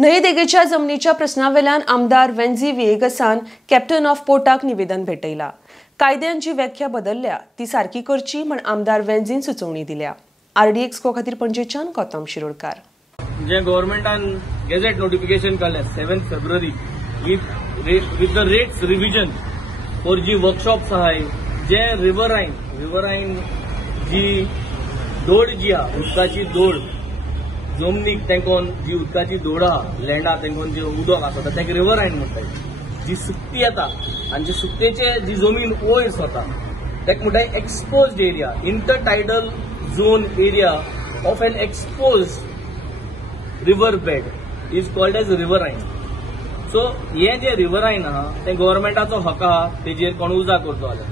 न्हंये देगेच्या जमनीच्या प्रस्नावेल्यान आमदार वेंझी विएगसान कॅप्टन ऑफ पोर्टाक निवेदन भेटयला। कायद्यांची व्याख्या बदलल्या ती सारकी करची म्हण आमदार वेंझीन सुचोवणी दिल्या। RDX खातीर पणजेच्यान गौतम शिरोडकार। जे गव्हर्नमेंटान गॅझेट नोटिफिकेशन काढले 7 फेब्रुवारी with the rates revision for जी वर्कशॉप्स आहाय जे रिव्हरायन जी दोड जी आहा उदकाची दोड जमनीक तेंकोन जी उदकाची दोड आहा लँडा तेंकोन जे उदक आसता तेका रिव्हरायन म्हणटात। जी सुकती येता आनी जी सुकतेचे जी जमीन वयर वता तेका म्हणटात exposed area, intertidal zone area of an exposed river bed is called as riverine. So हे जे रिव्हरायन आहा ते गव्हर्नमेंटाचो हक आहा तेजेर कोण उजा करतो जाल्यार।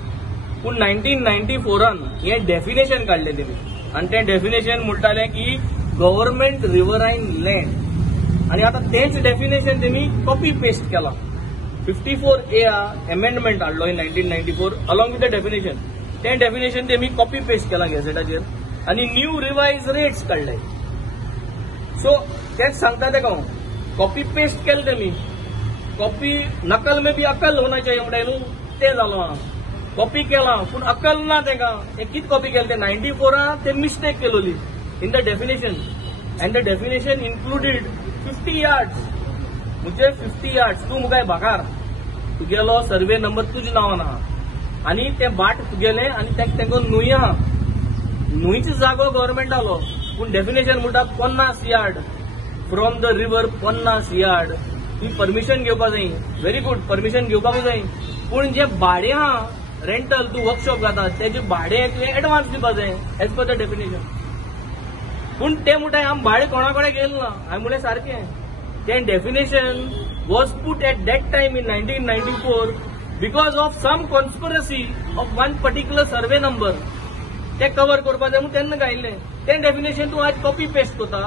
पूण 1994 हे डेफिनेशन काढले तेमी आनी ते डेफिनेशन म्हणटाले की गव्हर्नमेंट रिव्हरायन लँड आनी आता तेच डेफिनेशन तेमी कॉपी पेस्ट केला। 54A अमेंडमेंट हाडलो in 1994 along with the definition. ते डेफिनेशन तेमी कॉपी पेस्ट केला गॅझेटाचेर आनी न्यू रिवाइज रेट्स काढले। सो तेच सांगता ते हांव कॉपी पेस्ट केले तेमी कॉपी नकल में भी अकल होना चाहिए म्हणटाय न्हू ते जालो आहा। कॉपी केला पूण अकल ना तेका कित कॉपी केले ते 94 ते mistake केलोली in the definition and the definition included 50 yards म्हणजे 50 yards तू मुगाय भाकार तुगेलो सर्वे नंबर तुझे नावान आहा आनी ते बाट तुगेले आनी तेका न्हंय आहा न्हंयचो जागो गव्हर्नमेंट आलो पूण डेफिनेशन म्हणटा 50 yard from the river 50 yard ती परमिशन घेवपाक जाय। व्हेरी गुड परमिशन घेवपाक जाय पूण जे भाडे आहा रेंटल तू वर्कशॉप घाता तेजे भाडे एडवान्स दिवपाक जाय एज पर द डेफिनेशन। पूण ते म्हणटाय आमी भाडे कोणा कडेन गेले ना हांवें म्हणलें सारकें ते definition was put at that time in 1994 because of some conspiracy of one particular survey number ते कवर करपाक जाय म्हूण तेन्ना घायल्लें। ते डेफिनेशन तूं आज कॉपी पेस्ट करता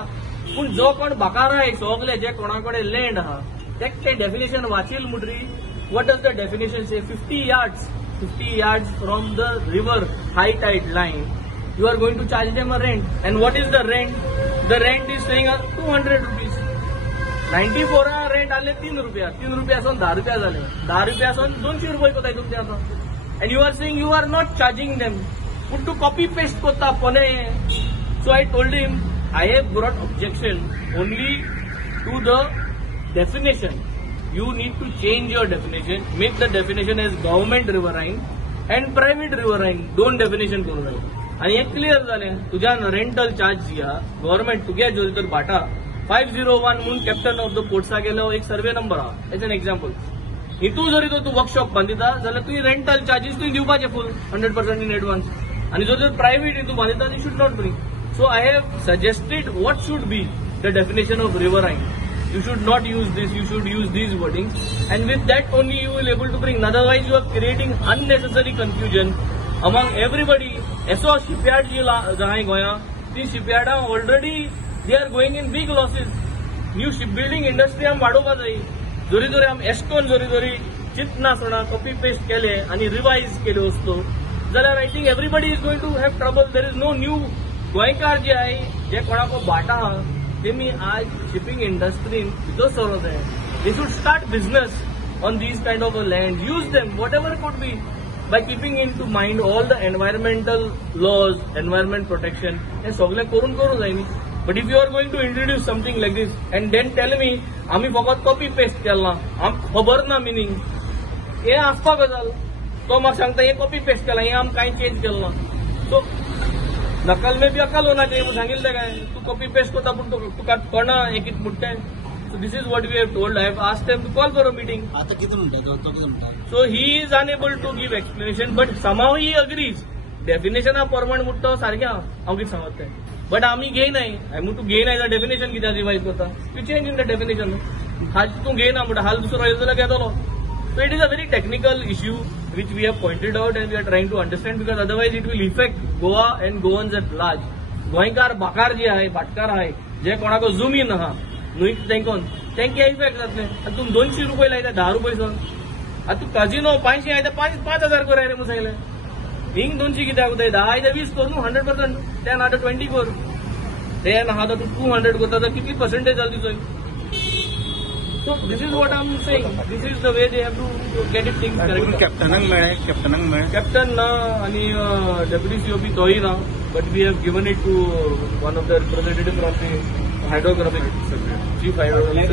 पूण जो कोण भाकार आहाय सगळे जे कोणा कडेन लँड आहा ते डेफिनेशन वाचील म्हणटरी what does the definition say 50 yards from the river high tide line you are going to charge them a rent. And what is the rent? The rent is saying 200 rupees. 94 rent आले 3 रुपया 3 रुपयासून 10 रुपया झाले 10 रुपयासून 200 रुपये कोताय तुमचे आता and you are saying you are not charging them. Put to copy paste कोता पने. So I told him I have brought objection only to the definition. You need to change your definition. Make the definition as government riverine and private riverine. Don't definition करू नये. आणि एक clear जालें तुज्या rental charge जी आहा government तुगे जो तर भाटा 501 म्हणून कॅप्टन ऑफ द पोर्ट्सा गेलो एक सर्वे नंबर आहा एज एन एक्झाम्पल हितू जरी तू वर्कशॉप बांदिता जाल्यार तुवें रेंटल चार्जीस तुवें दिवपाचे फुल 100% इन एडवान्स आनी जो तर प्रायव्हेट हितू बांदिता ती should not bring. So I have suggested what should be the definition of riverine. You should not use this, you should use these wording and with that only you will able to bring, otherwise you are creating unnecessary confusion among everybody. एसो shipyard जी जाय गोया ती शिपयार्डा already they are going in big losses. New ship building industry आमी वाडोवपाक जाय जोरी आमी एशकोन जोरी चिंतना आसतना कॉपी पेस्ट केले आनी रिवाइज केल्यो वस्तू जाल्यार I think everybody is going to have trouble. There is no new गोंयकार जे आहाय जे कोणाको भाटा आहा तेमी आज शिपिंग इंडस्ट्रीन भितर सरो जाय। They should start business on these kind of a land use them what ever could be by keeping into mind all the environmental laws, environment protection, हे सगळे करून जाय न्ही। But if you are going to introduce something like this and then tell me आमी फकत copy paste केला आमकां खबर ना मिनिंग हे आसपा गजाल तो म्हाका सांगता हे कॉपी पेस्ट केला हे आमी कांय चेंज केलें ना। सो नकल में भी अकल होना चाहिए म्हूण सांगिल्लें काय तू कॉपी पेस्ट करता पूण तुका कळना हे कितें म्हणटाय। So this is what we have told. I have asked them to call for a meeting. So he is unable to give explanation, but somehow he agrees. Definition of permanent मुट्टो सारख्या हांव कितें सांगता but आमी घेयनाय I म्हणून तू घेयनाय जाल्यार definition कित्याक revise करता you change in the definition हाल तू घेयना म्हणटा हाल दुसरो येयलो जाल्यार घेतलो। So it is a very technical issue which we have pointed out and we are trying to understand because otherwise it will affect Goa and Goans at large. गोंयकार भाकार जे आहाय भाटकार आहाय जे कोणाको जमीन आहा न्हंय तेंकोन तेंके इफेक्ट जातले आनी तुमी 200 रुपये लायता 10 रुपयेसून आतां तूं काजिनो 500 आयता 5,000 कर रे म्हणून सांगलें हिंग 200 कित्याक उदय 10 आयता 20 कर न्हू 100% 10 आयता 20 कर 10 आहा तूं 200 करता कितली पर्सेंटेज जाली तुजो So this is what I'm saying. This is the way they have to get it things correct. कॅप्टनाक मेळे Captain na आणि deputy COP तोही ना, but we have given it to one of the representatives from the hydrographic chief hydrographic.